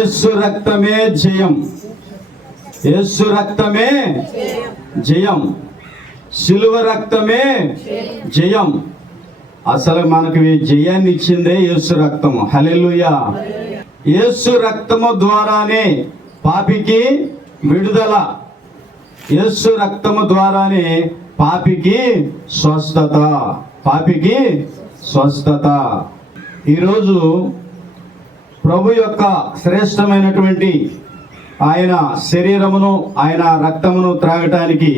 యేసు రక్తమే జయం, యేసు రక్తమే జయం, శిలువ రక్తమే జయం. అసలు మనకి జయాన్ని ఇచ్చిందే యేసు రక్తము. హల్లెలూయా. యేసు రక్తము ద్వారానే పాపికి విడుదల, యేసు రక్తము ద్వారానే పాపికి స్వస్థత, పాపికి స్వస్థత. ఈరోజు ప్రభు యొక్క శ్రేష్టమైనటువంటి ఆయన శరీరమును ఆయన రక్తమును త్రాగటానికి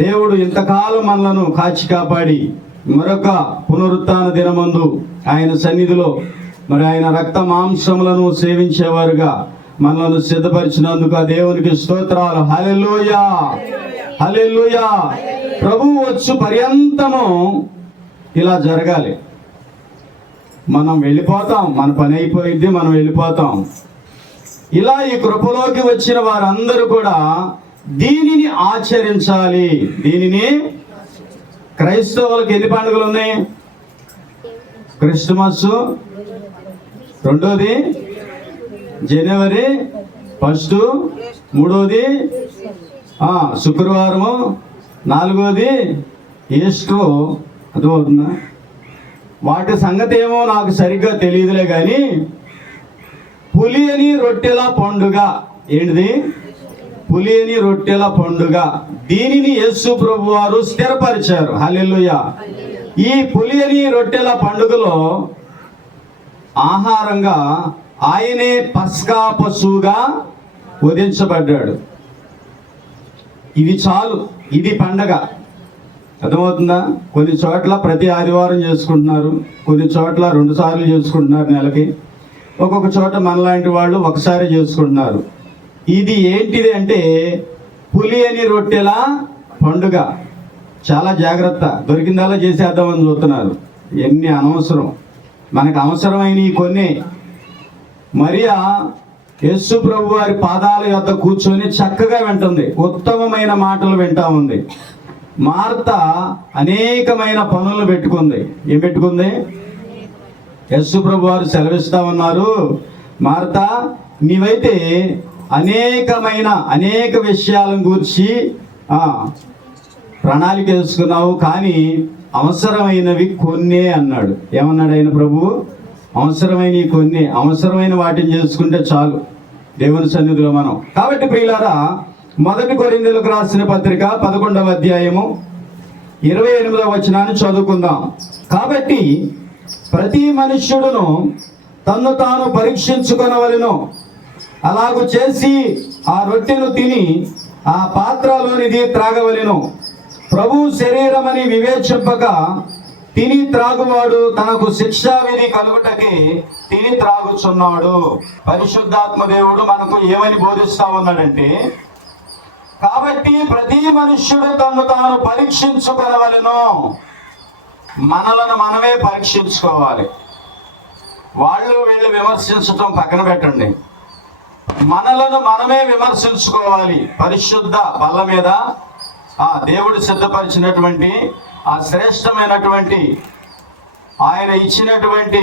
దేవుడు ఇంతకాలం మనలను కాచి కాపాడి మరొక పునరుత్థాన దినమందు ఆయన సన్నిధిలో మరి ఆయన రక్త మాంసములను సేవించేవారుగా మనలను సిద్ధపరిచినందుకు ఆ దేవునికి స్తోత్రాలు. హల్లెలూయా, హల్లెలూయా. ప్రభువు వచ్చు పర్యంతము ఇలా జరగాలి. మనం వెళ్ళిపోతాం, మన పని అయిపోయింది, మనం వెళ్ళిపోతాం. ఇలా ఈ కృపలోకి వచ్చిన వారందరూ కూడా దీనిని ఆచరించాలి. దీనిని క్రైస్తవులకు ఎన్ని పండుగలు ఉన్నాయి? క్రిస్మస్, రెండోది జనవరి 1, మూడోది శుక్రవారము, నాలుగోది ఈస్టర్. అర్థమవుతుందా? వాటి సంగతి ఏమో నాకు సరిగ్గా తెలియదులే కానీ పులియని రొట్టెల పండుగ, ఏంటిది? పులియని రొట్టెల పండుగ. దీనిని యేసు ప్రభు వారు స్థిరపరిచారు. హల్లెలూయా. ఈ పులియని రొట్టెల పండుగలో ఆహారంగా ఆయనే పస్కా పశువుగా వధించబడ్డాడు. ఇది చాలు, ఇది పండగ. అర్థమవుతుందా? కొన్ని చోట్ల ప్రతి ఆదివారం చేసుకుంటున్నారు, కొన్ని చోట్ల 2 సార్లు చేసుకుంటున్నారు నెలకి, ఒక్కొక్క చోట మనలాంటి వాళ్ళు ఒకసారి చేసుకుంటున్నారు. ఇది ఏంటిది అంటే పులియని రొట్టెల పండుగ. చాలా జాగ్రత్త, దొరికిందల్లా చేసేద్దామని చూస్తున్నారు. ఎన్ని అనవసరం. మనకు అవసరమైన కొన్ని. మరియా యేసు ప్రభు వారి పాదాల యొద్ద కూర్చొని చక్కగా వింటుంది, ఉత్తమమైన మాటలు వింటా ఉంది. మార్త అనేకమైన పనులు పెట్టుకుంది. ఏం పెట్టుకుంది? యేసు ప్రభు వారు సెలవిస్తా ఉన్నారు, మార్త నీవైతే అనేక విషయాలను గురించి ప్రణాళిక వేసుకున్నావు, కానీ అవసరమైనవి కొన్నే అన్నాడు. ఏమన్నాడు ఆయన ప్రభు? అవసరమైనవి కొన్ని, అవసరమైన వాటిని చేసుకుంటే చాలు దేవుని సన్నిధిలో మనం. కాబట్టి ప్రియులారా, 1 కొరింథీయులకు రాసిన పత్రిక 11వ అధ్యాయము 28వ వచనాన్ని చదువుకుందాం. కాబట్టి ప్రతి మనుష్యుడును తన్ను తాను పరీక్షించుకొనవలెను, అలాగు చేసి ఆ రొట్టెను తిని ఆ పాత్రలోనిది త్రాగవలెను. ప్రభు శరీరమని వివేచింపక తిని త్రాగువాడు తనకు శిక్షా విధి కలుగుటకి తిని త్రాగుచున్నాడు. పరిశుద్ధాత్మ దేవుడు మనకు ఏమని బోధిస్తా ఉన్నాడంటే, కాబట్టి ప్రతి మనుష్యుడు తను తాను పరీక్షించుకోవలెను. మనలను మనమే పరీక్షించుకోవాలి. వాళ్ళు వీళ్ళు విమర్శించటం పక్కన పెట్టండి, మనలను మనమే విమర్శించుకోవాలి. పరిశుద్ధ బల్ల మీద దేవుడు సిద్ధపరిచినటువంటి ఆ శ్రేష్టమైనటువంటి ఆయన ఇచ్చినటువంటి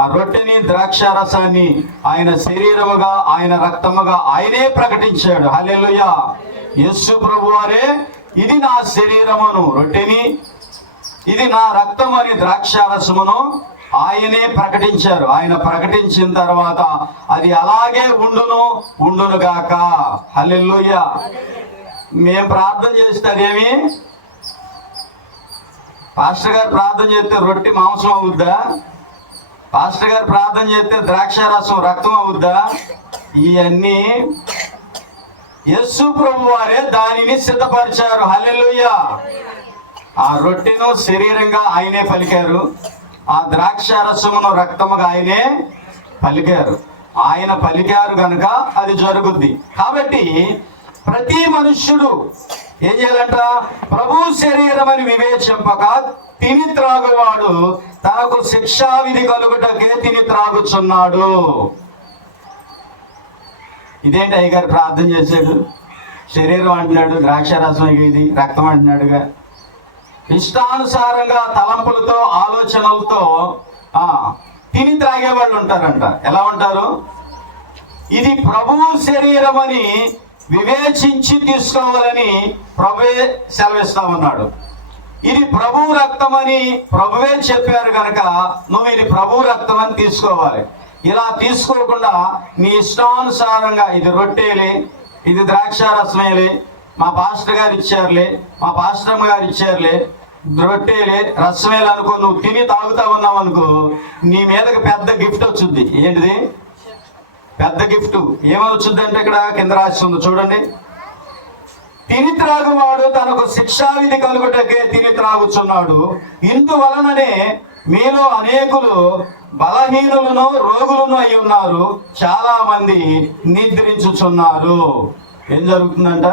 ఆ రొట్టెని ద్రాక్షారసాన్ని ఆయన శరీరముగా ఆయన రక్తముగా ఆయనే ప్రకటించాడు. హల్లెలూయా. యేసు ప్రభువారే ఇది నా శరీరమును రొట్టెని, ఇది నా రక్తము అని ద్రాక్షారసమును ఆయనే ప్రకటించారు. ఆయన ప్రకటించిన తర్వాత అది అలాగే ఉండునుగాక. హల్లెలూయా. మేము ప్రార్థన చేస్తే అదేమి, పాస్టర్ గారు ప్రార్థన చేస్తే రొట్టె మాంసం అవుద్దా? పాస్టర్ గారు ప్రార్థన చేస్తే ద్రాక్షారసం రక్తం అవుద్దా? ఇవన్నీ యేసు ప్రభు వారే దానిని సిద్ధపరిచారు. హల్లెలూయా. ఆ రొట్టెను శరీరంగా ఆయనే పలికారు, ఆ ద్రాక్షారసమును రక్తముగా ఆయనే పలికారు. ఆయన పలికారు కనుక అది జరుగుద్ది. కాబట్టి ప్రతి మనుష్యుడు ఏం చేయాలంట? ప్రభు శరీరం అని వివేచింపక తిని త్రాగువాడు తనకు శిక్షా విధి కలుగుటకే తిని త్రాగుచున్నాడు. ఇదేంటి అయ్యగారు ప్రార్థన చేశాడు? శరీరం అంటున్నాడు, ద్రాక్షారసం ఇది రక్తం అంటున్నాడుగా. ఇష్టానుసారంగా తలంపులతో ఆలోచనలతో తిని త్రాగే వాళ్ళు ఉంటారంట. ఎలా ఉంటారు? ఇది ప్రభువు శరీరం అని వివేచించి తీసుకోవాలని ప్రభువే సెలవిస్తా ఉన్నాడు. ఇది ప్రభువు రక్తం అని ప్రభువే చెప్పారు కనుక నువ్వు ఇది ప్రభువు రక్తం అని తీసుకోవాలి. ఇలా తీసుకోకుండా నీ ఇష్టానుసారంగా ఇది రొట్టెలే, ఇది ద్రాక్షారసమేలే, మా పాస్టర్ గారు ఇచ్చారులే, మా పాస్టర్మ్మ గారు ఇచ్చారులే, రొట్టెలే రసమేలు అనుకో, నువ్వు తిని తాగుతా ఉన్నావు అనుకో, నీ మీదకి పెద్ద గిఫ్ట్ వచ్చుద్ది. ఏంటిది పెద్ద గిఫ్ట్? ఏమని వచ్చుద్ది అంటే ఇక్కడ కింద రాసి ఉంది చూడండి. తిని త్రాగువాడు తనకు శిక్షావిధి కలుగుటకే తిని త్రాగుచున్నాడు, ఇందువలననే మీలో అనేకులు బలహీనులను రోగులను అయి ఉన్నారు, చాలా మంది నిద్రించుచున్నారు. ఏం జరుగుతుందంట?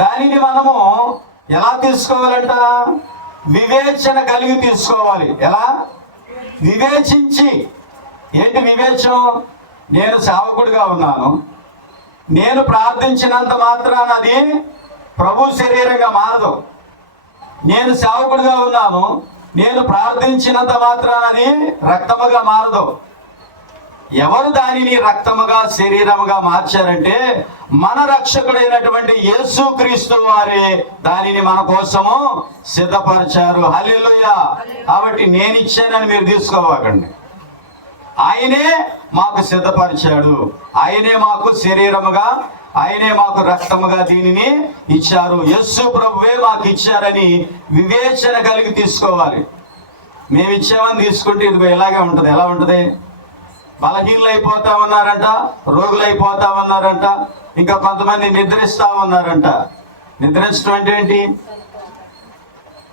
దానిని మనము ఎలా తీసుకోవాలంట? వివేచన కలిగి తీసుకోవాలి. ఎలా? వివేచించి. ఏంటి వివేచం? నేను సేవకుడిగా ఉన్నాను, నేను ప్రార్థించినంత మాత్రాన అది ప్రభు శరీరంగా మారదు. నేను సేవకుడిగా ఉన్నాను, నేను ప్రార్థించినంత మాత్రాన అది రక్తముగా మారదు. ఎవరు దానిని రక్తముగా శరీరముగా మార్చారంటే మన రక్షకుడైనటువంటి యేసుక్రీస్తు వారే దానిని మన కోసము సిద్ధపరిచారు. హల్లెలూయా. కాబట్టి నేను ఇచ్చానని మీరు తీసుకోవకండి. ఆయనే మాకు సిద్ధపరిచాడు, ఆయనే మాకు శరీరముగా, ఆయనే మాకు రక్తముగా దీనిని ఇచ్చారు. యేసు ప్రభువే మాకు ఇచ్చారని వివేచన కలిగి తీసుకోవాలి. మేము ఇచ్చామని తీసుకుంటే ఇది ఇలాగే ఉంటుంది. ఎలా ఉంటుంది? బలహీనలు అయిపోతా ఉన్నారంట, రోగులు అయిపోతా ఉన్నారంట, ఇంకా కొంతమంది నిద్రిస్తా ఉన్నారంట. నిద్రించడం అంటే ఏంటి?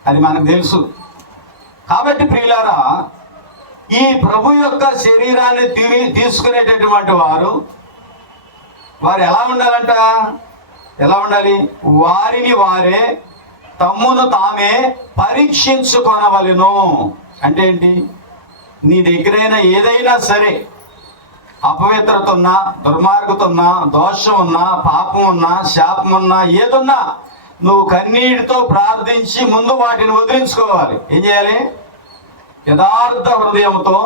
అది మనకు తెలుసు. కాబట్టి ప్రియులారా, ఈ ప్రభు యొక్క శరీరాన్ని తీసుకునేటటువంటి వారు ఎలా ఉండాలంట? ఎలా ఉండాలి? వారిని వారే తమ్మును తామే పరీక్షించుకొనవలెను. అంటే ఏంటి? నీ దగ్గరైనా ఏదైనా సరే అపవిత్రత ఉన్నా, దుర్మార్గత ఉన్నా, దోషం ఉన్నా, పాపం ఉన్నా, శాపం ఉన్నా, ఏదున్నా నువ్వు కన్నీటితో ప్రార్థించి ముందు వాటిని వదిలించుకోవాలి. ఏం చేయాలి? యథార్థ హృదయంతో,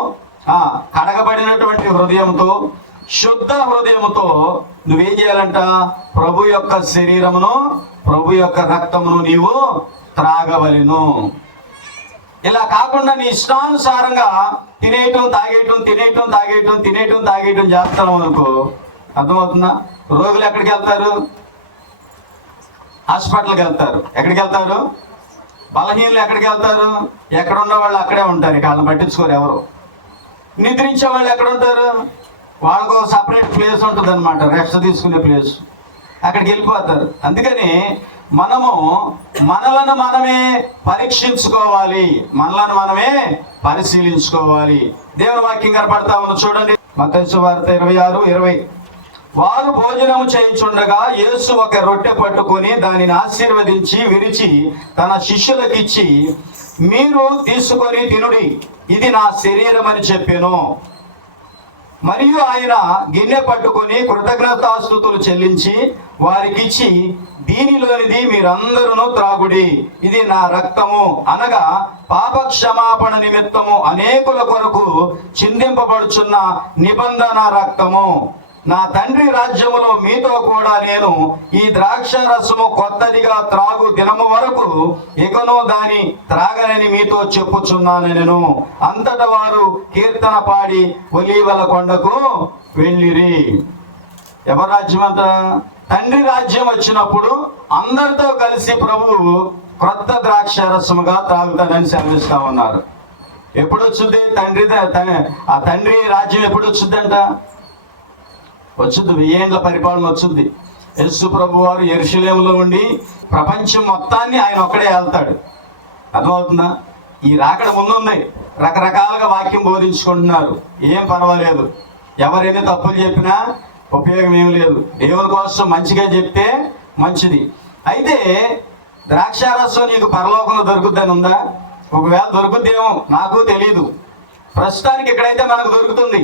కడగబడినటువంటి హృదయంతో, శుద్ధ హృదయంతో నువ్వేం చేయాలంట? ప్రభు యొక్క శరీరమును, ప్రభు యొక్క రక్తమును నీవు త్రాగవలెను. ఇలా కాకుండా నీ ఇష్టానుసారంగా తినేయటం తాగేయటం, తినేయటం తాగేయటం, తినేయటం తాగేయటం చేస్తాం అనుకో, అర్థమవుతుందా? రోగులు ఎక్కడికి వెళ్తారు? హాస్పిటల్కి వెళ్తారు. ఎక్కడికి వెళ్తారు? బలహీనలు ఎక్కడికి వెళ్తారు? ఎక్కడ ఉన్న వాళ్ళు అక్కడే ఉంటారు, ఇక వాళ్ళని పట్టించుకోరు ఎవరు. నిద్రించే వాళ్ళు ఎక్కడ ఉంటారు? వాళ్ళకు సపరేట్ ప్లేస్ ఉంటుంది అనమాట, రెస్ట్ తీసుకునే ప్లేస్. అక్కడికి వెళ్ళిపోతారు. అందుకని మనము మనలను మనమే పరీక్షించుకోవాలి, మనలను మనమే పరిశీలించుకోవాలి. దేవుని వాక్యం కనపడతా ఉన్న చూడండి, మత్తయి సువార్త 26:20. వారు భోజనము చేయుచుండగా యేసు ఒక రొట్టె పట్టుకొని దానిని ఆశీర్వదించి విరిచి తన శిష్యులకిచ్చి, మీరు తీసుకొని తినుడి, ఇది నా శరీరం అని చెప్పెను. మరియు ఆయన గిన్నె పట్టుకొని కృతజ్ఞతాస్తుతులు చెల్లించి వారికిచ్చి, దీనిలోనిది మీరందరూ త్రాగుడి, ఇది నా రక్తము, అనగా పాప క్షమాపణ నిమిత్తము అనేకుల కొరకు చిందింపబడుచున్న నిబంధన రక్తము. నా తండ్రి రాజ్యములో మీతో కూడా నేను ఈ ద్రాక్ష రసము కొత్తదిగా త్రాగు దినము వరకు ఇకను దాని త్రాగనని మీతో చెప్పుచున్నాను. అంతటా వారు కీర్తన పాడి ఒలీవల కొండకు వెళ్ళిరి. ఎవరి రాజ్యం అంట? తండ్రి రాజ్యం వచ్చినప్పుడు అందరితో కలిసి ప్రభువు క్రొత్త ద్రాక్ష రసముగా త్రాగుతానని సెలవిస్తా ఉన్నారు. ఎప్పుడు వచ్చుద్ది? ఆ తండ్రి రాజ్యం ఎప్పుడు వచ్చుద్దంట? వచ్చుద్ది, 1000 ఏళ్ల పరిపాలన వచ్చుద్ది. యేసు ప్రభు వారు యెరూషలేములో ఉండి ప్రపంచం మొత్తాన్ని ఆయన ఒక్కడే వెళ్తాడు. అర్థమవుతుందా? ఈ రాకడ ముందుంది. రకరకాలుగా వాక్యం బోధించుకుంటున్నారు, ఏం పర్వాలేదు. ఎవరైనా తప్పులు చెప్పినా ఉపయోగం ఏం లేదు. దేవుని కోసం మంచిగా చెప్తే మంచిది. అయితే ద్రాక్షారసం నీకు పరలోకంలో దొరుకుద్దని ఉందా? ఒకవేళ దొరుకుద్దేమో, నాకు తెలీదు. ప్రస్తుతానికి ఇక్కడైతే మనకు దొరుకుతుంది.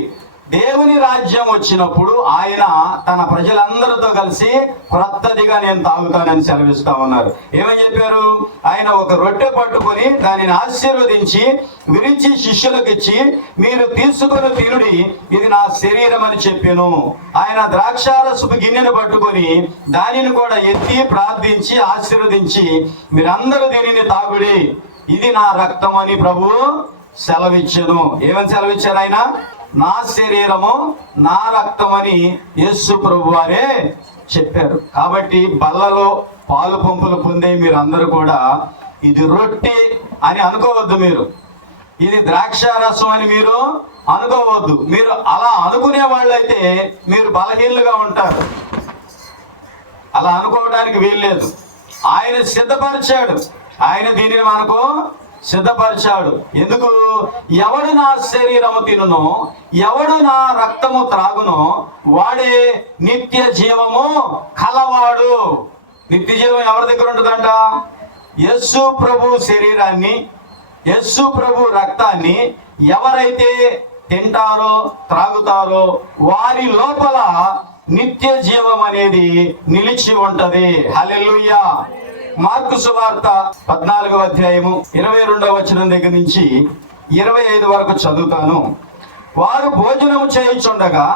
దేవుని రాజ్యం వచ్చినప్పుడు ఆయన తన ప్రజలందరితో కలిసి క్రొత్తదిగా నేను తాగుతానని సెలవిస్తా ఉన్నారు. ఏమని చెప్పారు? ఆయన ఒక రొట్టె పట్టుకొని దానిని ఆశీర్వదించి విరిచి శిష్యులకు ఇచ్చి, మీరు తీసుకొని తినుడి, ఇది నా శరీరం అని చెప్పాను. ఆయన ద్రాక్షారసపు గిన్నెను పట్టుకొని దానిని కూడా ఎత్తి ప్రార్థించి ఆశీర్వదించి, మీరందరూ దీనిని తాగుడి, ఇది నా రక్తం అని ప్రభువు సెలవిచ్చాను. ఏమని సెలవిచ్చారు? ఆయన నా శరీరము నా రక్తం అని యేసు ప్రభు వారే చెప్పారు. కాబట్టి బల్లలో పాలు పంపులు పొందే మీరు అందరూ కూడా ఇది రొట్టె అని అనుకోవద్దు, మీరు ఇది ద్రాక్షారసం అని మీరు అనుకోవద్దు. మీరు అలా అనుకునే వాళ్ళైతే మీరు బలహీనులుగా ఉంటారు. అలా అనుకోవడానికి వీల్లేదు. ఆయన సిద్ధపరిచాడు, ఆయన దీనిని మనకు సిద్ధపరిచాడు. ఎందుకు? ఎవడు నా శరీరము తినునో, ఎవడు నా రక్తము త్రాగునో వాడే నిత్య జీవము కలవాడు. నిత్య జీవం ఎవరి దగ్గర ఉంటుందంట? యేసు ప్రభు శరీరాన్ని, యేసు ప్రభు రక్తాన్ని ఎవరైతే తింటారో త్రాగుతారో వారి లోపల నిత్య జీవం అనేది నిలిచి ఉంటది. హల్లెలూయా. మార్కు సువార్త 14వ అధ్యాయము 22వ వచనం దగ్గర నుంచి 25 వరకు చదువుతాను. వారు భోజనము చేయుచుండగా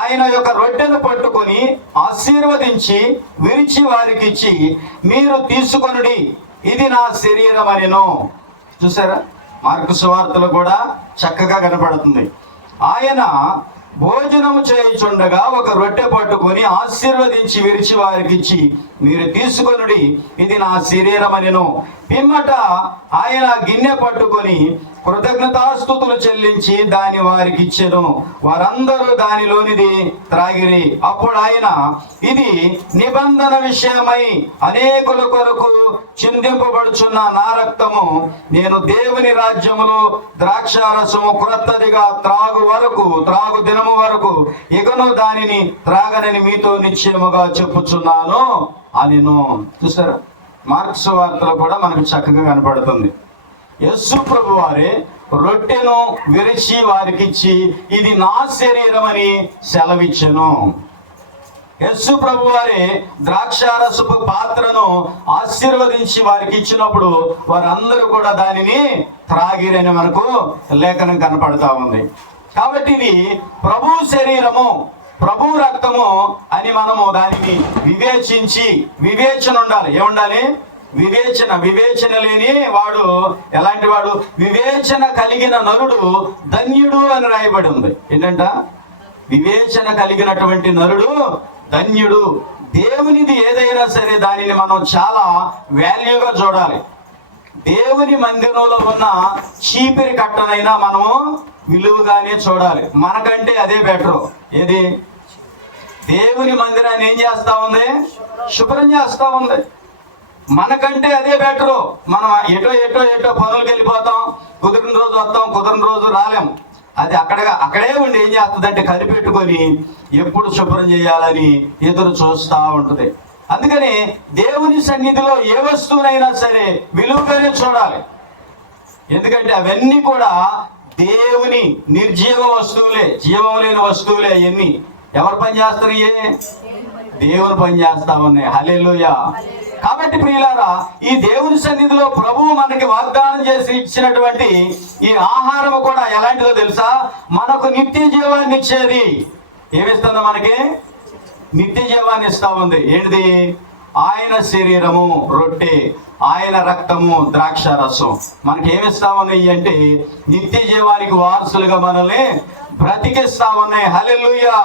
ఆయన యొక్క రొట్టెను పట్టుకొని ఆశీర్వదించి విరిచి వారికి ఇచ్చి, మీరు తీసుకొనుడి, ఇది నా శరీరం అనెను. చూసారా? మార్కు సువార్తలో కూడా చక్కగా కనపడుతుంది. ఆయన భోజనము చేయుచుండగా ఒక రొట్టె పట్టుకొని ఆశీర్వదించి విరిచి వారికి ఇచ్చి, మీరు తీసుకొనుడి, ఇది నా శరీరం అనెను. పిమ్మట ఆయన గిన్నె పట్టుకొని కృతజ్ఞతాస్తుతులు చెల్లించి దాని వారికి ఇచ్చెను. వారందరూ దానిలోనిది త్రాగిరి. అప్పుడు ఆయన, ఇది నిబంధన విషయమై అనేకుల కొరకు చిందింపబడుచున్న నా రక్తము, నేను దేవుని రాజ్యములో ద్రాక్షారసము క్రొత్తదిగా త్రాగు దినము వరకు ఇకను దానిని త్రాగనని మీతో నిశ్చయముగా చెప్పుచున్నాను అనెను. చూసారా? మార్క్స్ వార్తలో కూడా మనకు చక్కగా కనపడుతుంది. యేసు ప్రభు వారే రొట్టెను విరిచి వారికి ఇచ్చి, ఇది నా శరీరం అని సెలవిచ్చెను. యేసు ప్రభు వారే ద్రాక్షారసపు పాత్రను ఆశీర్వదించి వారికి ఇచ్చినప్పుడు వారందరూ కూడా దానిని త్రాగిరని మనకు లేఖనం కనపడతా ఉంది. కాబట్టి ఇది ప్రభు శరీరము, ప్రభు రక్తము అని మనము దానిని వివేచన ఉండాలి. ఏముండాలి? వివేచన లేని వాడు ఎలాంటి వాడు? వివేచన కలిగిన నరుడు ధన్యుడు అని రాయబడి ఉంది. ఏంటంట? వివేచన కలిగినటువంటి నరుడు ధన్యుడు. దేవునిది ఏదైనా సరే దానిని మనం చాలా వాల్యూగా చూడాలి. దేవుని మందిరంలో ఉన్న చీపిరి కట్టనైనా మనము విలువగానే చూడాలి. మనకంటే అదే బెటర్. ఏది? దేవుని మందిరాన్ని ఏం చేస్తా ఉంది? శుభ్రం చేస్తా ఉంది. మనకంటే అదే బెటరు. మనం ఎటో పనులకు వెళ్ళిపోతాం, కుదిరిన రోజు వస్తాం, కుదిరిన రోజు రాలేం. అది అక్కడే ఉండి ఏం చేస్తుందంటే కనిపెట్టుకొని ఎప్పుడు శుభ్రం చేయాలని ఎదురు చూస్తూ ఉంటుంది. అందుకని దేవుని సన్నిధిలో ఏ వస్తువునైనా సరే విలువగానే చూడాలి. ఎందుకంటే అవన్నీ కూడా దేవుని నిర్జీవ వస్తువులే, జీవం లేని వస్తువులే. అవన్నీ ఎవరు పని చేస్తారు? దేవుని పని చేస్తా ఉన్నాయి. హల్లెలూయా. కాబట్టి ప్రియులారా, ఈ దేవుని సన్నిధిలో ప్రభువు మనకి వాగ్దానం చేసి ఇచ్చినటువంటి ఈ ఆహారం కూడా ఎలాంటిదో తెలుసా? మనకు నిత్య జీవాన్ని ఇచ్చేది. ఏమిస్తుందో? మనకి నిత్య జీవాన్ని ఇస్తా ఉంది. ఏంటిది? ఆయన శరీరము రొట్టె, ఆయన రక్తము ద్రాక్షారసం. మనకి ఏమిస్తా ఉన్నాయి అంటే నిత్య జీవానికి వారసులుగా మనల్ని బ్రతికిస్తా ఉన్నాయి. హల్లెలూయా.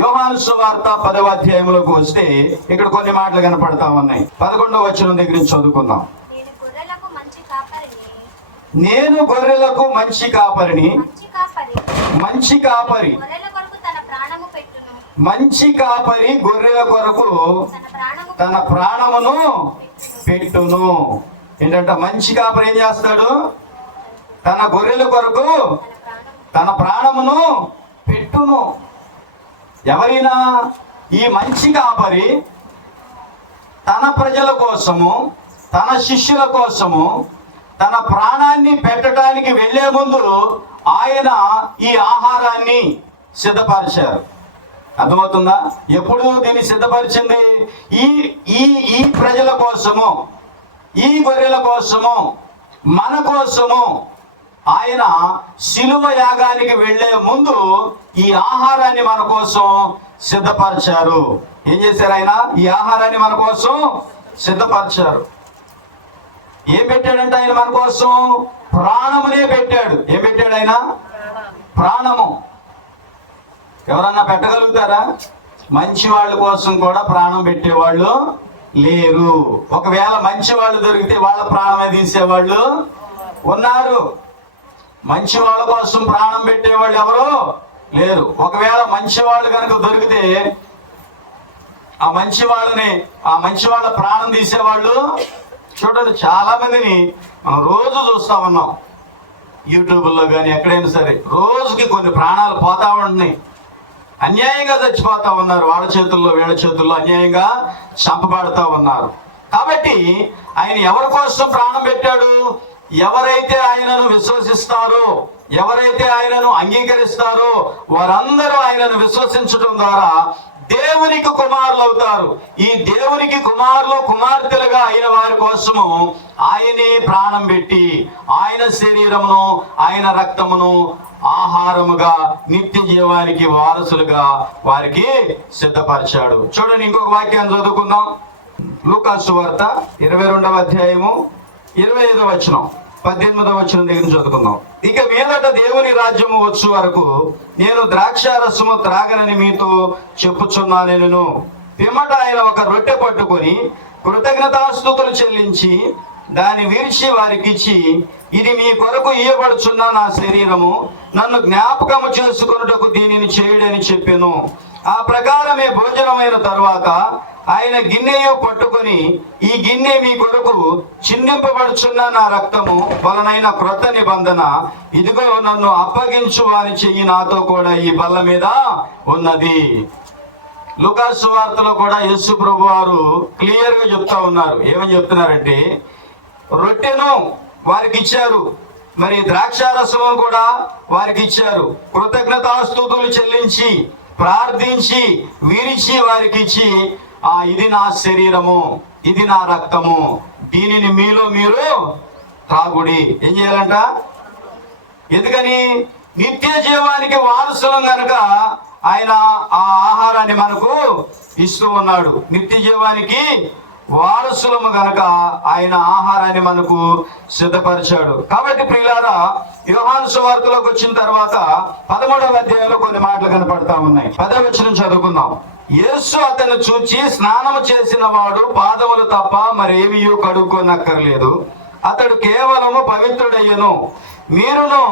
యోహాను సువార్త 10వ అధ్యాయంలోకి వస్తే ఇక్కడ కొన్ని మాటలు కనపడతా ఉన్నాయి. 11వ వచనం దగ్గర నుంచి చదువుకుందాం. నేను గొర్రెలకు మంచి కాపరిని, మంచి కాపరి గొర్రెల కొరకు తన ప్రాణమును పెట్టును. ఏంటంట? మంచి కాపరి ఏం చేస్తాడు? తన గొర్రెల కొరకు తన ప్రాణమును పెట్టును. ఎవరైనా ఈ మంచి కాపరి తన ప్రజల కోసము, తన శిష్యుల కోసము తన ప్రాణాన్ని పెట్టడానికి వెళ్లే ముందు ఆయన ఈ ఆహారాన్ని, సిద్ధపరిచారు. అర్థమవుతుందా? ఎప్పుడు దీన్ని సిద్ధపరిచింది? ఈ ఈ ఈ ప్రజల కోసము, ఈ గొర్రెల కోసము, మన కోసము ఆయన శిలువ యాగానికి వెళ్లే ముందు ఈ ఆహారాన్ని మన కోసం సిద్ధపరిచారు. ఏం చేశారు ఆయన? ఈ ఆహారాన్ని మన కోసం సిద్ధపరిచారు. ఏం పెట్టాడంటే ఆయన మన కోసం ప్రాణమునే పెట్టాడు. ఏం పెట్టాడు ఆయన? ప్రాణము. ఎవరన్నా పెట్టగలుగుతారా? మంచి వాళ్ళ కోసం కూడా ప్రాణం పెట్టేవాళ్ళు లేరు. ఒకవేళ మంచి వాళ్ళు దొరికితే వాళ్ళ ప్రాణమే తీసేవాళ్ళు ఉన్నారు. మంచి వాళ్ళ కోసం ప్రాణం పెట్టేవాళ్ళు ఎవరు లేరు. ఒకవేళ మంచి వాళ్ళు కనుక దొరికితే ఆ మంచి వాళ్ళ ప్రాణం తీసేవాళ్ళు చూడండి. చాలా మందిని మనం రోజు చూస్తా ఉన్నాం, యూట్యూబ్లో కానీ ఎక్కడైనా సరే. రోజుకి కొన్ని ప్రాణాలు పోతా ఉంటున్నాయి. అన్యాయంగా చచ్చిపోతా ఉన్నారు. వాళ్ళ చేతుల్లో వీళ్ళ చేతుల్లో అన్యాయంగా చంపబడతా ఉన్నారు. కాబట్టి ఆయన ఎవరి కోసం ప్రాణం పెట్టాడు? ఎవరైతే ఆయనను విశ్వసిస్తారో, ఎవరైతే ఆయనను అంగీకరిస్తారో వారందరూ ఆయనను విశ్వసించడం ద్వారా దేవునికి కుమారులు అవుతారు. ఈ దేవునికి కుమారులు కుమార్తెలుగా అయిన వారి కోసము ఆయనే ప్రాణం పెట్టి ఆయన శరీరమును ఆయన రక్తమును ఆహారముగా నిత్య జీవానికి వారసులుగా వారికి సిద్ధపరిచాడు. చూడండి, ఇంకొక వాక్యాన్ని చదువుకుందాం. లూకా సువార్త 22వ అధ్యాయము 25వ వచనం, 18వ వచనం దగ్గర చదువుకుందాం. ఇక మీదట దేవుని రాజ్యము వచ్చు వరకు నేను ద్రాక్షారసము త్రాగనని మీతో చెప్పుచున్నాను. పిమ్మట ఆయన ఒక రొట్టె పట్టుకొని కృతజ్ఞతాస్తుతులు చెల్లించి దాన్ని విరిచి వారికిచ్చి, ఇది మీ కొరకు ఇయ్యబడుచున్న నా శరీరము, నన్ను జ్ఞాపకము చేసుకొనుటకు దీనిని చేయుడని చెప్పెను. ఆ ప్రకారమే భోజనమైన తరువాత ఆయన గిన్నెయు పట్టుకొని, ఈ గిన్నె మీ కొరకు చిందింపబడుచున్న నా రక్తము వలనైన క్రొత్త నిబంధన, ఇదిగో నన్ను అప్పగించు వారి చెయ్యి నాతో కూడా ఈ బల్ల మీద ఉన్నది. లూకా సువార్తలో కూడా యేసు ప్రభు వారు క్లియర్ గా చెప్తా ఉన్నారు. ఏమని చెప్తున్నారంటే, రొట్టెను వారికి ఇచ్చారు, మరి ద్రాక్షారసము కూడా వారికి ఇచ్చారు. కృతజ్ఞతాస్తుతులు చెల్లించి ప్రార్థించి విరిచి వారికి ఇచ్చి, ఇది నా శరీరము, ఇది నా రక్తము, దీనిని మీలో మీరు త్రాగుడి. ఏం చేయాలంట? ఎందుకని? నిత్య జీవానికి వారసులం గనుక ఆయన ఆ ఆహారాన్ని మనకు ఇస్తూ ఉన్నాడు. నిత్య జీవానికి వారసులము గనక ఆయన ఆహారాన్ని మనకు సిద్ధపరిచాడు. కాబట్టి ప్రియులారా, యోహాను సువార్తలోకి వచ్చిన తర్వాత 13వ అధ్యాయంలో కొన్ని మాటలు కనపడతా ఉన్నాయి. 10వ వచనం చదువుకుందాం. యేసు అతను చూచి, స్నానము చేసిన వాడు పాదములు తప్ప మరేమీ కడుక్కోనక్కర్లేదు, అతడు కేవలము పవిత్రుడయ్యను. మీరును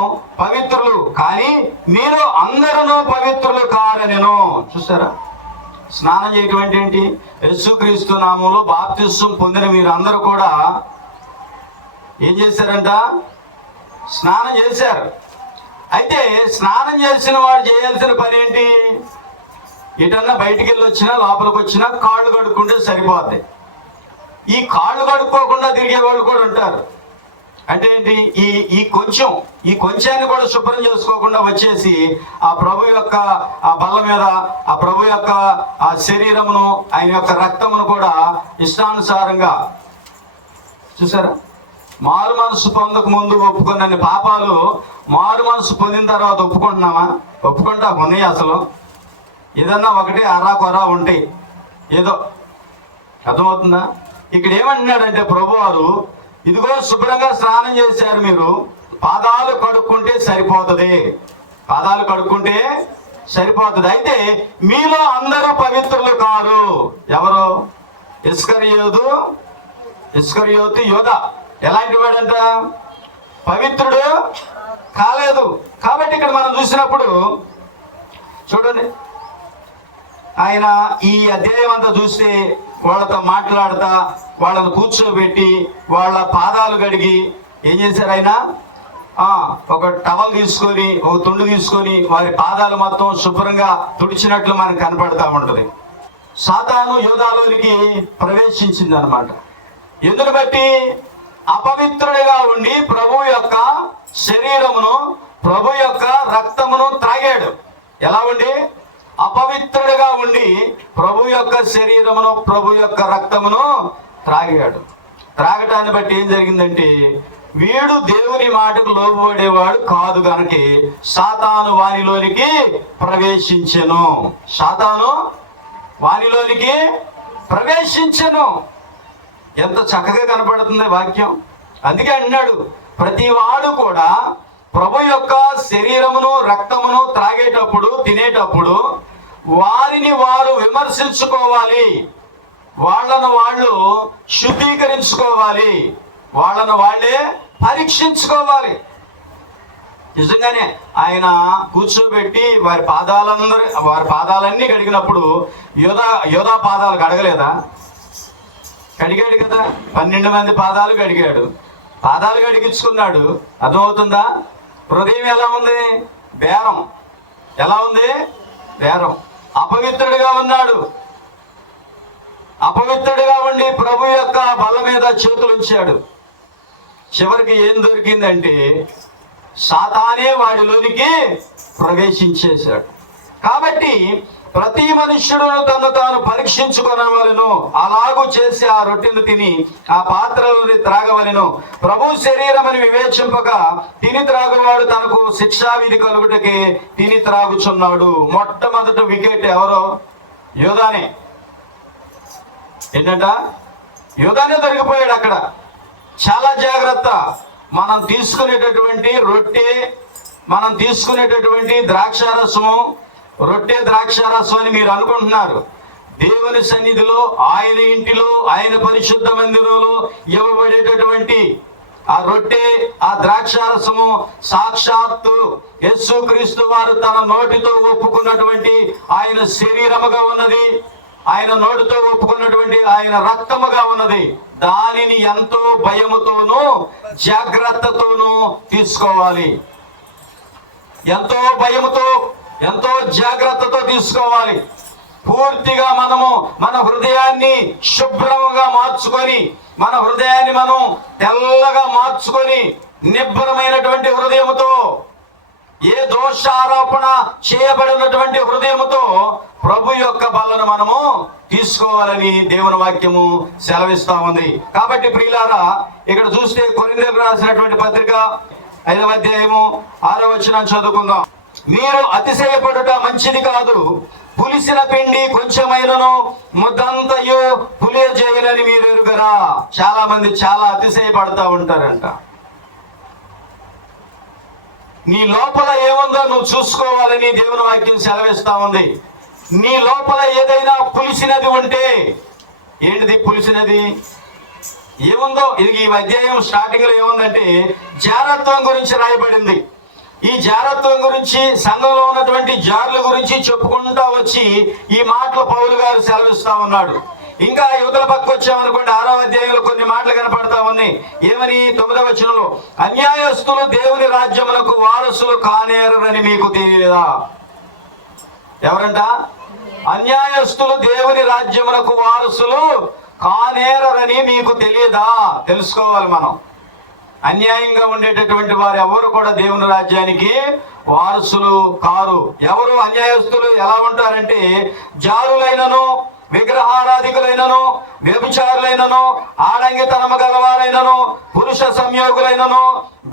పవిత్రులు, కానీ మీరు అందరూ పవిత్రులు కారనెను. చూసారా? స్నానం చేయటం అంటే ఏంటి? యేసుక్రీస్తు నామములో బాప్తిస్మం పొందిన మీరందరూ కూడా ఏం చేశారంట? స్నానం చేశారు. అయితే స్నానం చేసిన వాడు చేయాల్సిన పని ఏంటి? ఎటన్నా బయటికి వెళ్ళి వచ్చినా లోపలికి వచ్చినా కాళ్ళు కడుక్కుంటే సరిపోద్ది. ఈ కాళ్ళు కడుక్కోకుండా తిరిగే వాళ్ళు కూడా ఉంటారు. అంటే ఏంటి? ఈ కొంచాన్ని కూడా శుభ్రం చేసుకోకుండా వచ్చేసి ఆ ప్రభు యొక్క ఆ బల్ల మీద ఆ ప్రభు యొక్క ఆ శరీరమును ఆయన యొక్క రక్తమును కూడా ఇష్టానుసారంగా, చూసారా? మారు మనసు పొందక ముందు ఒప్పుకున్న పాపాలు మారు మనసు పొందిన తర్వాత ఒప్పుకుంటున్నామా? ఒప్పుకుంటా ఉన్నాయి. అసలు ఏదన్నా ఒకటి అరా కొరా ఉంటాయి ఏదో. అర్థమవుతుందా? ఇక్కడ ఏమంటున్నాడంటే ప్రభు వారు, ఇదిగో శుభ్రంగా స్నానం చేశారు, మీరు పాదాలు కడుక్కుంటే సరిపోతుంది, పాదాలు కడుక్కుంటే సరిపోతుంది. అయితే మీలో అందరూ పవిత్రులు కాదు. ఎవరు? ఇస్కరియోతు యోధ ఎలాంటి వాడంట? పవిత్రుడు కాలేదు. కాబట్టి ఇక్కడ మనం చూసినప్పుడు చూడండి, ఆయన ఈ అధ్యాయం అంతా చూస్తే వాళ్ళతో మాట్లాడుతా వాళ్ళని కూర్చోబెట్టి వాళ్ళ పాదాలు కడిగి ఏం చేశారు? ఆయన ఒక టవల్ తీసుకొని ఒక తుండు తీసుకొని వారి పాదాలు మొత్తం శుభ్రంగా తుడిచినట్లు మనకు కనపడతా ఉంటుంది. సాతాను యూదాలోనికి ప్రవేశించింది అనమాట. ఎందుకు బట్టి? అపవిత్రుడిగా ఉండి ప్రభు యొక్క శరీరమును ప్రభు యొక్క రక్తమును త్రాగాడు. ఎలా ఉండి? అపవిత్రుడిగా ఉండి ప్రభు యొక్క శరీరమును, ప్రభు యొక్క రక్తమును త్రాగాడు. త్రాగటాన్ని బట్టి ఏం జరిగిందంటే, వీడు దేవుని మాటకు లోబడేవాడు కాదు గనుక సాతాను వానిలోనికి ప్రవేశించెను. సాతాను వానిలోనికి ప్రవేశించెను. ఎంత చక్కగా కనపడుతుంది వాక్యం. అందుకే అన్నాడు, ప్రతి వాడు కూడా ప్రభు యొక్క శరీరమును, రక్తమును త్రాగేటప్పుడు, తినేటప్పుడు వారిని వారు విమర్శించుకోవాలి, వాళ్ళను వాళ్ళు శుద్ధీకరించుకోవాలి, వాళ్ళను వాళ్ళే పరీక్షించుకోవాలి. నిజంగానే ఆయన కూర్చోబెట్టి వారి పాదాలన్నీ కడిగినప్పుడు యోధా పాదాలు కడగలేదా? కడిగాడు కదా. 12 మంది పాదాలు కడిగాడు, పాదాలు కడిగించుకున్నాడు. అర్థమవుతుందా? హృదయం ఎలా ఉంది? బేరం. ఎలా ఉంది? బేరం. అపవిత్రుడిగా ఉన్నాడు. అపవిత్రుడిగా ఉండి ప్రభు యొక్క బల్ల మీద చేతులు ఉంచాడు. చివరికి ఏం దొరికిందంటే, సాతానే వాడిలోనికి ప్రవేశించేశాడు. కాబట్టి ప్రతి మనుష్యుడు తను తాను పరీక్షించుకొనవలెను, అలాగూ చేసి ఆ రొట్టెను తిని ఆ పాత్రలోని త్రాగవలెను. ప్రభు శరీరమని వివేచింపక తిని త్రాగువాడు తనకు శిక్షావిధి కలుగుటకి తిని త్రాగుచున్నాడు. మొట్టమొదటి వికెట్ ఎవరో? యోధానే. ఏంటంట? యోధానే దొరికిపోయాడు అక్కడ. చాలా జాగ్రత్త. మనం తీసుకునేటటువంటి రొట్టె, మనం తీసుకునేటటువంటి ద్రాక్షారసము, రొట్టె ద్రాక్షారసం అని మీరు అనుకుంటున్నారు. దేవుని సన్నిధిలో, ఆయన ఇంటిలో, ఆయన పరిశుద్ధ మందిరంలో ఇవ్వబడేటటువంటి ఆ రొట్టె, ఆ ద్రాక్షారసము సాక్షాత్తు యేసుక్రీస్తు వారు తన నోటితో ఒప్పుకున్నటువంటి ఆయన శరీరముగా ఉన్నది, ఆయన నోటితో ఒప్పుకున్నటువంటి ఆయన రక్తముగా ఉన్నది. దానిని ఎంతో భయముతోనూ జాగ్రత్తతోనూ తీసుకోవాలి. ఎంతో భయముతో, ఎంతో జాగ్రత్తతో తీసుకోవాలి. పూర్తిగా మనము మన హృదయాన్ని శుభ్రంగా మార్చుకొని, మన హృదయాన్ని మనం తెల్లగా మార్చుకొని, నిబ్బరమైనటువంటి హృదయముతో, ఏ దోషారోపణ చేయబడినటువంటి హృదయముతో ప్రభు యొక్క బలను మనము తీసుకోవాలని దేవుని వాక్యము సెలవిస్తా ఉంది. కాబట్టి ప్రియులారా, ఇక్కడ చూస్తే కొరింథీయులకు రాసినటువంటి పత్రిక 5వ అధ్యాయము 6వ వచనం చదువుకుందాం. మీరు అతిశయపడుట మంచిది కాదు, పులిసిన పిండి కొంచెమైనను ముద్దంతయు పులియజేయునని మీరు ఎరుగరా. చాలా మంది చాలా అతిశయపడతా ఉంటారంట. నీ లోపల ఏముందో నువ్వు చూసుకోవాలని దేవుని వాక్యం సెలవిస్తా ఉంది. నీ లోపల ఏదైనా పులిసినది ఉంటే, ఏంటిది పులిసినది? ఏముందో ఇది ఈ అధ్యాయం స్టార్టింగ్ లో ఏముందంటే జారత్వం గురించి రాయబడింది. ఈ జారత్వం గురించి, సంఘంలో ఉన్నటువంటి జారుల గురించి చెప్పుకుంటా వచ్చి ఈ మాటలు పౌలు గారు సెలవిస్తా ఉన్నాడు. ఇంకా యువతల పక్క వచ్చామనుకోండి, 6వ అధ్యాయంలో కొన్ని మాటలు కనపడతా ఉన్నాయి. ఏమని? 9వ వచనంలో, అన్యాయస్తులు దేవుని రాజ్యములకు వారసులు కానేరని మీకు తెలియదా? ఎవరంట? అన్యాయస్తులు దేవుని రాజ్యములకు వారసులు కానేరని మీకు తెలియదా? తెలుసుకోవాలి మనం. అన్యాయంగా ఉండేటటువంటి వారు ఎవరు కూడా దేవుని రాజ్యానికి వారసులు కారు. ఎవరు అన్యాయస్తులు ఎలా ఉంటారంటే, జారులైనను, విగ్రహారాధికులైనను, వ్యభిచారులైనను, ఆడంగితనము గలవారైనను, పురుష సంయోగులైనను,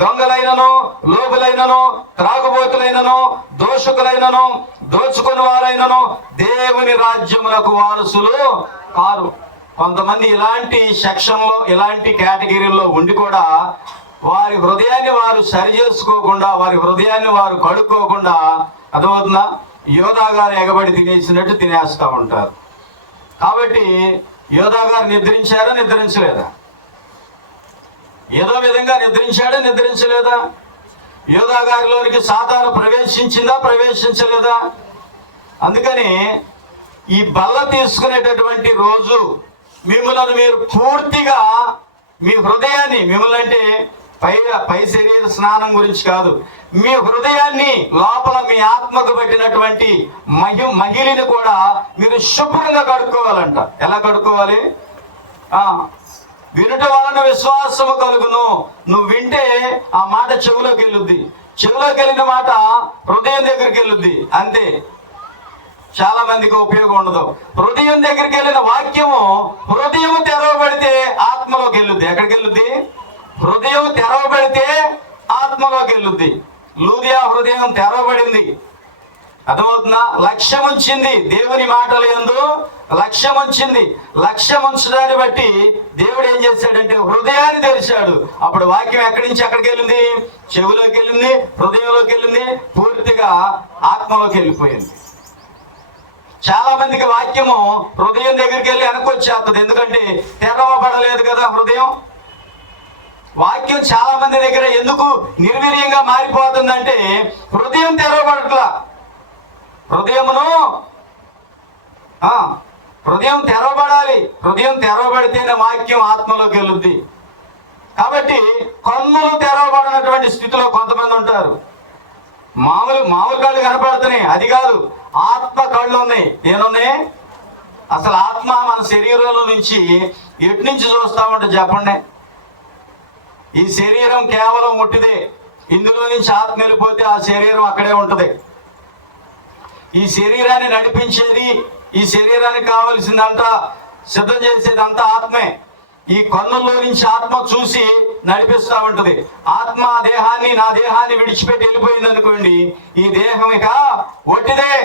దొంగలైనను, లోబులైనను, త్రాగుబోతులైనను, దోషకులైనను, దోచుకుని వారైనను దేవుని రాజ్యములకు వారసులు కారు. కొంతమంది ఇలాంటి సెక్షన్లో, ఇలాంటి కేటగిరీలో ఉండి కూడా వారి హృదయాన్ని వారు సరి చేసుకోకుండా, వారి హృదయాన్ని వారు కడుక్కోకుండా, అర్థమవుతుందా, యోధా గారు ఎగబడి తినేసినట్టు తినేస్తూ ఉంటారు. కాబట్టి యోధా గారు నిద్రించారా? నిద్రించలేదా? ఏదో విధంగా నిద్రించాడా? నిద్రించలేదా? యోధా గారిలోనికి సాతాను ప్రవేశించిందా? ప్రవేశించలేదా? అందుకని ఈ బల్ల తీసుకునేటటువంటి రోజు మిమ్మల్ని మీరు పూర్తిగా మీ హృదయాన్ని, మిమ్మల్ని అంటే పై శరీర స్నానం గురించి కాదు, మీ హృదయాన్ని లోపల మీ ఆత్మకు పట్టినటువంటి మహిళని కూడా మీరు శుభ్రంగా కడుక్కోవాలంట. ఎలా కడుక్కోవాలి? వినుట వలన విశ్వాసము కలుగును. నువ్వు వింటే ఆ మాట చెవులోకి వెళ్ళుద్ది. చెవిలోకి వెళ్ళిన మాట హృదయం దగ్గరికి వెళ్ళుద్ది, అంతే. చాలా మందికి ఉపయోగం ఉండదు. హృదయం దగ్గరికి వెళ్ళిన వాక్యము హృదయం తెరవబడితే ఆత్మలోకి వెళ్ళుద్ది. ఎక్కడికి వెళ్ళుద్ది? హృదయం తెరవబడితే ఆత్మలోకి వెళ్ళుద్ది. లూదియా హృదయం తెరవబడింది, అర్థమవుతుందా? లక్ష్యం ఉంచింది, దేవుని మాటలు యందు లక్ష్యం ఉంచింది. లక్ష్యం ఉంచడాన్ని బట్టి దేవుడు ఏం చేశాడంటే హృదయాన్ని తెరిచాడు. అప్పుడు వాక్యం ఎక్కడి నుంచి ఎక్కడికి వెళ్ళింది? చెవిలోకి వెళ్ళింది, హృదయంలోకి వెళ్ళింది, పూర్తిగా ఆత్మలోకి వెళ్ళిపోయింది. చాలా మందికి వాక్యము హృదయం దగ్గరికి వెళ్ళి వెనకొచ్చేస్తుంది, ఎందుకంటే తెరవబడలేదు కదా హృదయం. వాక్యం చాలా మంది దగ్గర ఎందుకు నిర్వీర్యంగా మారిపోతుందంటే హృదయం తెరవబడట్లా. హృదయం తెరవబడాలి. హృదయం తెరవబడితేనే వాక్యం ఆత్మలోకి వెళ్ళుద్ది. కాబట్టి కన్నులు తెరవబడినటువంటి స్థితిలో కొంతమంది ఉంటారు. మామూలు కళ్ళు కనపడుతున్నాయి, అది కాదు, ఆత్మ కళ్ళు ఉన్నాయి. ఏమున్నాయి? అసలు ఆత్మ మన శరీరంలో నుంచి ఎటు నుంచి చూస్తామంటే చెప్పండి. ఈ శరీరం కేవలం ముట్టిదే. ఇందులో నుంచి ఆత్మ వెళ్ళిపోతే ఆ శరీరం అక్కడే ఉంటది. ఈ శరీరాన్ని నడిపించేది, ఈ శరీరానికి కావలసిందంతా సిద్ధం చేసేదంతా ఆత్మే. ఈ కన్నుల్లో నుంచి ఆత్మ చూసి నడిపిస్తూ ఉంటది. ఆత్మ దేహాన్ని, నా దేహాన్ని విడిచిపెట్టి వెళ్ళిపోయింది అనుకోండి, ఈ దేహం ఇక ఒట్టిదే.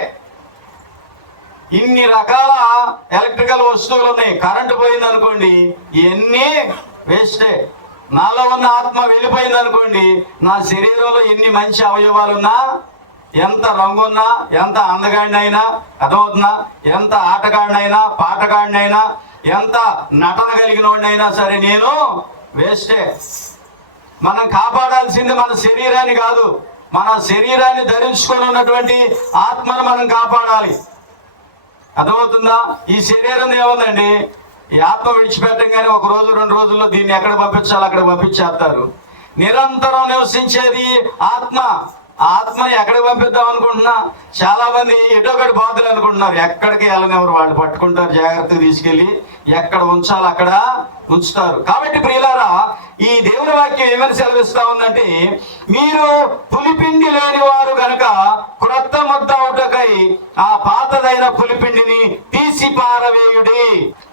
ఇన్ని రకాల ఎలక్ట్రికల్ వస్తువులు ఉన్నాయి, కరెంటు పోయింది అనుకోండి, ఇవన్నీ వేస్టే. నాలో ఉన్న ఆత్మ వెళ్ళిపోయింది అనుకోండి, నా శరీరంలో ఎన్ని మంచి అవయవాలున్నా, ఎంత రంగున్నా, ఎంత అందగాడినైనా, అర్థమవుతుందా, ఎంత ఆటగాడినైనా, పాటగాడినైనా, ఎంత నటన కలిగిన వాడినైనా సరే నేను వేస్టే. మనం కాపాడాల్సింది మన శరీరాన్ని కాదు, మన శరీరాన్ని ధరించుకొని ఉన్నటువంటి ఆత్మను మనం కాపాడాలి. అర్థమవుతుందా? ఈ శరీరం ఏముందండి, ఈ ఆత్మ విడిచిపెట్టంగానే ఒక రోజు 2 రోజుల్లో దీన్ని ఎక్కడ పంపించాలి అక్కడ పంపించేస్తారు. నిరంతరం నివసించేది ఆత్మ. ఆత్మని ఎక్కడికి పంపిద్దాం అనుకుంటున్నా, చాలా మంది ఎటొకటి బాధలు అనుకుంటున్నారు. ఎక్కడికి వెళ్ళనివ్వరు, వాళ్ళు పట్టుకుంటారు, జాగ్రత్తగా తీసుకెళ్ళి ఎక్కడ ఉంచాలి అక్కడ ఉంచుతారు. కాబట్టి ప్రియులారా, ఈ దేవుని వాక్యం ఏమని సెలవిస్తా ఉందంటే, మీరు పులిపిండి లేని వారు గనక క్రొత్త ముద్ద ఒకటకై ఆ పాతదైన పులిపిండిని తీసి పారవేయుడి.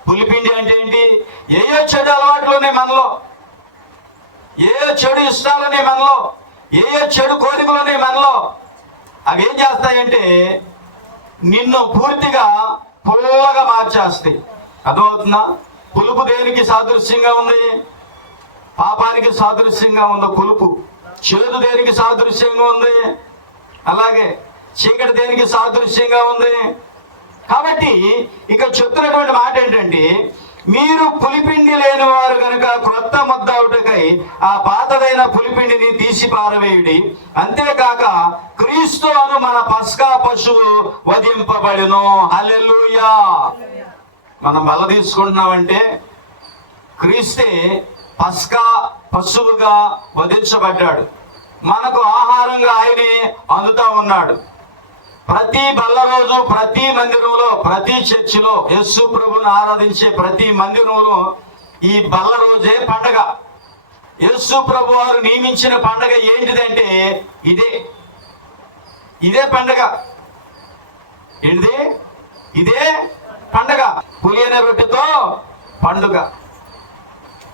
పులిపిండి అంటే ఏంటి? ఏయో చెడు అలవాట్లు ఉన్నాయి మనలో, ఏయో చెడు ఇష్టాలున్నాయి మనలో, ఏయో చెడు కోరికలు ఉన్నాయి మనలో. అవి ఏం చేస్తాయంటే నిన్ను పూర్తిగా పుల్లగా మార్చేస్తాయి. అర్థమవుతుందా? పులుపు దేనికి సాదృశ్యంగా ఉంది? పాపానికి సాదృశ్యంగా ఉంది పులుపు. చేదు దేనికి సాదృశ్యంగా ఉంది? అలాగే చీకటి దేనికి సాదృశ్యంగా ఉంది? కాబట్టి ఇక చెప్తున్నటువంటి మాట ఏంటంటే, మీరు పులిపిండి లేని వారు కనుక క్రొత్త ముద్ద ఒకటకై ఆ పాతదైన పులిపిండిని తీసి పారవేయుడి. అంతేకాక క్రీస్తు అను మన పస్కా పశువు వధింపబడును. హల్లెలూయా. మనం బల తీసుకుంటున్నామంటే క్రీస్తే పస్కా పశువుగా వధించబడ్డాడు. మనకు ఆహారంగా ఆయనే అందుతా ఉన్నాడు. ప్రతి బల్ల రోజు, ప్రతి మందిరంలో, ప్రతి చర్చిలో యేసు ప్రభుని ఆరాధించే ప్రతి మందిరంలో ఈ బల్ల రోజే పండగ. యేసు ప్రభు వారు నియమించిన పండగ ఏంటిదంటే ఇదే పండగ. ఏంటిది? ఇదే పండగ. పులియన రొట్టెతో పండుగ.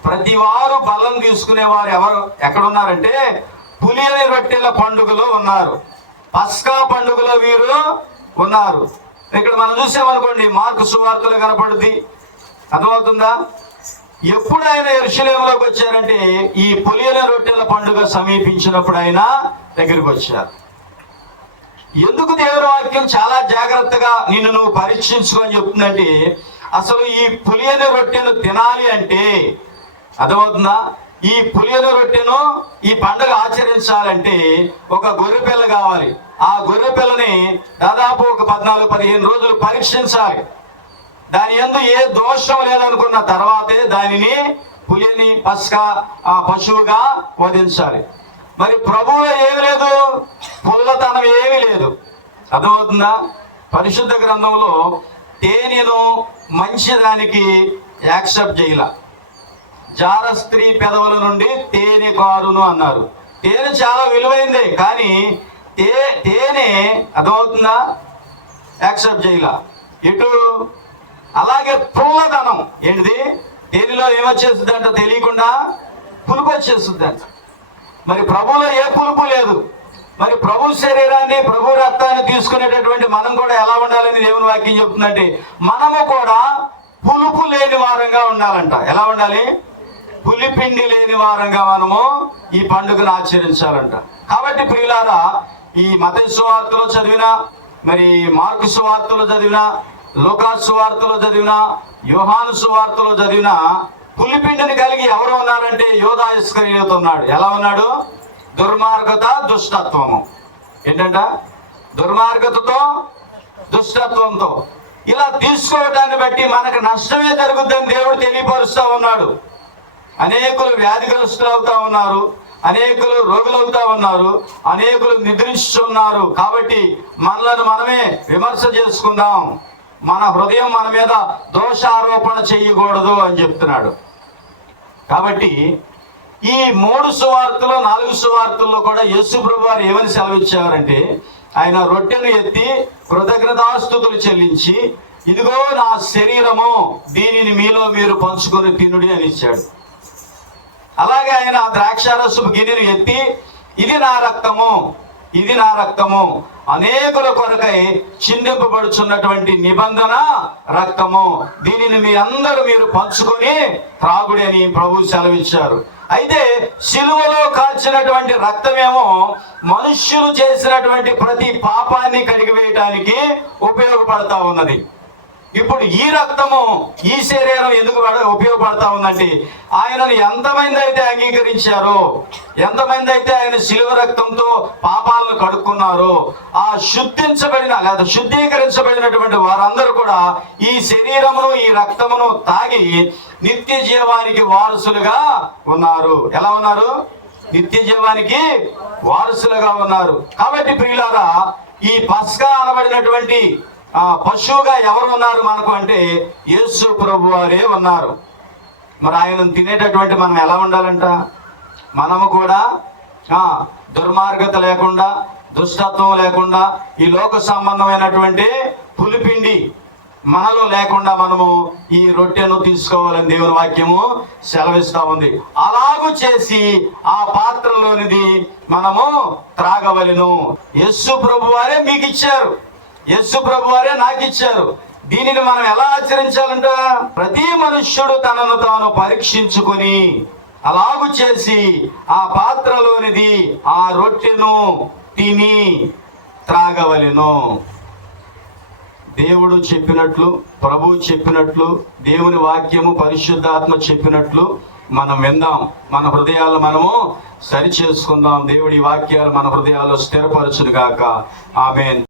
ప్రతి వారు బలం తీసుకునేవారు ఎవరు ఎక్కడున్నారంటే పులియన రొట్టెల పండుగలో ఉన్నారు, పస్కా పండుగలో వీరు ఉన్నారు. ఇక్కడ మనం చూసామనుకోండి, మార్కు సువార్తలో కనపడుద్ది. అర్థమవుతుందా? ఎప్పుడు ఆయన యెరూషలేములోకి వచ్చారంటే ఈ పులియన రొట్టెల పండుగ సమీపించినప్పుడు ఆయన దగ్గరికి వచ్చారు. ఎందుకు దేవుని వాక్యం చాలా జాగ్రత్తగా నిన్ను నువ్వు పరీక్షించుకొని చెప్తుందంటే, అసలు ఈ పులియన రొట్టెను తినాలి అంటే, అర్థమవుతుందా, ఈ పులియన రొట్టెను ఈ పండుగ ఆచరించాలంటే ఒక గొర్రె పిల్ల కావాలి. ఆ గొర్రె పిల్లని దాదాపు ఒక 14-15 రోజులు పరీక్షించాలి. దాని యందు ఏ దోషం లేదనుకున్న తర్వాతే దానిని పులిని పస్కా పశువుగా వధించాలి. మరి ప్రభువులో ఏమి లేదు, పుల్లతనం ఏమీ లేదు. అర్థమవుతుందా? పరిశుద్ధ గ్రంథంలో తేనెను మంచిదానికి యాక్సెప్ట్ చేయాల. జార స్త్రీ పెదవుల నుండి తేనె కారును అన్నారు. తేనె చాలా విలువైందే, కానీ తేనె అర్థమవుతుందా, యాక్సెప్ట్ చేయాల. ఇటు అలాగే పుల్లదనం ఏంటిది, తేనెలో ఏమొచ్చేస్తుందంట తెలియకుండా పులుపు వచ్చేస్తుందంట. మరి ప్రభువులో ఏ పులుపు లేదు. మరి ప్రభు శరీరాన్ని, ప్రభు రక్తాన్ని తీసుకునేటటువంటి మనం కూడా ఎలా ఉండాలని దేవుని వాక్యం చెప్తుందంటే, మనము కూడా పులుపు లేని వారంగా ఉండాలంట. ఎలా ఉండాలి? పులిపిండి లేని వారంగా మనము ఈ పండుగను ఆచరించాలంట. కాబట్టి ప్రియులారా, ఈ మత్తయి సువార్తలో చదివిన, మరి మార్కు సువార్తలో చదివిన, లూకా సువార్తలో చదివిన, యోహాను సువార్తలో చదివిన పులిపిండిని కలిగి ఎవరు ఉన్నారంటే యోధా ఇస్కరియోతు ఉన్నాడు. ఎలా ఉన్నాడు? దుర్మార్గత, దుష్టత్వము. ఏంటంట? దుర్మార్గతతో, దుష్టత్వంతో. ఇలా తీసుకోవడాన్ని బట్టి మనకు నష్టమే జరుగుతుందని దేవుడు తెలియపరుస్తూ ఉన్నాడు. అనేకులు వ్యాధిగ్రస్తులు అవుతా ఉన్నారు, అనేకులు రోగులు అవుతా ఉన్నారు, అనేకులు నిద్రిస్తున్నారు. కాబట్టి మనలను మనమే విమర్శ చేసుకుందాం, మన హృదయం మన మీద దోషారోపణ చేయకూడదు అని చెప్తున్నాడు. కాబట్టి ఈ 3 సువార్తలు 4 సువార్తల్లో కూడా యేసు ప్రభు వారు ఏమని సెలవిచ్చారంటే, ఆయన రొట్టెను ఎత్తి కృతజ్ఞతాస్తుతులు చెల్లించి, ఇదిగో నా శరీరము, దీనిని మీలో మీరు పంచుకొని తినుడి అని ఇచ్చాడు. అలాగే ఆయన ద్రాక్షారసపు గిన్నెను ఎత్తి, ఇది నా రక్తము, ఇది నా రక్తము, అనేకుల కొరకై చిందింపబడుచున్నటువంటి నిబంధన రక్తము, దీనిని మీ అందరూ మీరు పంచుకొని త్రాగుడి అని ప్రభు సెలవిచ్చారు. అయితే సిలువలో కాల్చినటువంటి రక్తమేమో మనుష్యులు చేసినటువంటి ప్రతి పాపాన్ని కడిగివేయటానికి ఉపయోగపడతా ఉన్నది. ఇప్పుడు ఈ రక్తము, ఈ శరీరం ఎందుకు ఉపయోగపడతా ఉందంటే, ఆయనను ఎంతమంది అయితే అంగీకరించారో, ఎంతమంది అయితే ఆయన శిలువ రక్తంతో పాపాలను కడుక్కున్నారో, ఆ శుద్ధించబడిన లేదా శుద్ధీకరించబడినటువంటి వారందరూ కూడా ఈ శరీరమును, ఈ రక్తమును తాగి నిత్య జీవానికి వారసులుగా ఉన్నారు. ఎలా ఉన్నారు? నిత్య జీవానికి వారసులుగా ఉన్నారు. కాబట్టి ప్రియులారా, ఈ పస్కా అనబడినటువంటి పశువుగా ఎవరు ఉన్నారు మనకు అంటే యేసు ప్రభు వారే ఉన్నారు. మరి ఆయనను తినేటటువంటి మనం ఎలా ఉండాలంట? మనము కూడా దుర్మార్గత లేకుండా, దుష్టత్వం లేకుండా, ఈ లోక సంబంధమైనటువంటి పులిపిండి మనలో లేకుండా మనము ఈ రొట్టెను తీసుకోవాలని దేవుని వాక్యము సెలవిస్తా ఉంది. అలాగూ చేసి ఆ పాత్రలోనిది మనము త్రాగవలెను. యేసు ప్రభు వారే మీకు ఇచ్చారు, యేసు ప్రభు వారే నాకు ఇచ్చారు. దీనిని మనం ఎలా ఆచరించాలంట? ప్రతి మనుష్యుడు తనను తాను పరీక్షించుకొని అలాగు చేసి ఆ పాత్రలోనిది, ఆ రొట్టెను తిని త్రాగవలెను. దేవుడు చెప్పినట్లు, ప్రభువు చెప్పినట్లు, దేవుని వాక్యము పరిశుద్ధాత్మ చెప్పినట్లు మనం విందాం. మన హృదయాలు మనము సరి చేసుకుందాం. దేవుడి వాక్యాలు మన హృదయాల్లో స్థిరపరచును గాక. ఆమేన్.